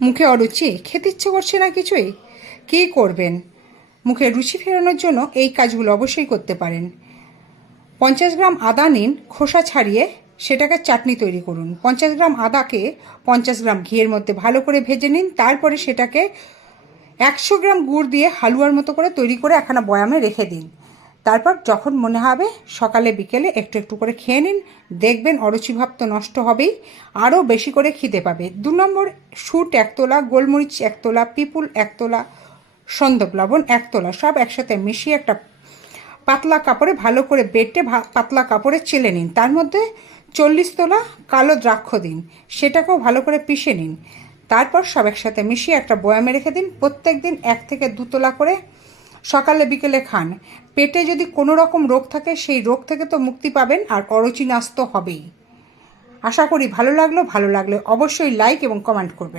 মুখে অরুচি, খেতে ইচ্ছে করছে না কিছুই, কী করবেন? মুখে রুচি ফেরানোর জন্য এই কাজগুলো অবশ্যই করতে পারেন। 50 গ্রাম আদা নিন, খোসা ছাড়িয়ে সেটাকে চাটনি তৈরি করুন। 50 গ্রাম আদাকে 50 গ্রাম ঘিয়ের মধ্যে ভালো করে ভেজে নিন। তারপরে সেটাকে 100 গ্রাম গুড় দিয়ে হালুয়ার মতো করে তৈরি করে একখানা বয়ামে রেখে দিন। তারপর যখন মনে হবে সকালে বিকেলে একটু একটু করে খেয়ে নিন, দেখবেন অরুচিভাব তো নষ্ট হবেই, আরও বেশি করে খিদে পাবে। 2 নম্বর, শুট 1 তোলা, গোলমরিচ 1 তোলা, পিপুল 1 তোলা, সন্দক লবণ 1 তোলা, সব একসাথে মিশিয়ে একটা পাতলা কাপড়ে ভালো করে বেটে পাতলা কাপড়ে চেলে নিন। তার মধ্যে 40 তোলা কালো দ্রাক্ষ দিন, সেটাকেও ভালো করে পিষে নিন। তারপর সব একসাথে মিশিয়ে একটা বয়ামে রেখে দিন। প্রত্যেক দিন 1 থেকে 2 তোলা করে সকালে বিকেলে খান। পেটে যদি কোনো রকম রোগ থাকে সেই রোগ থেকে তো মুক্তি পাবেন, আর অরুচি নাশ তো হবেই। আশা করি ভালো লাগলে অবশ্যই লাইক এবং কমেন্ট করবেন।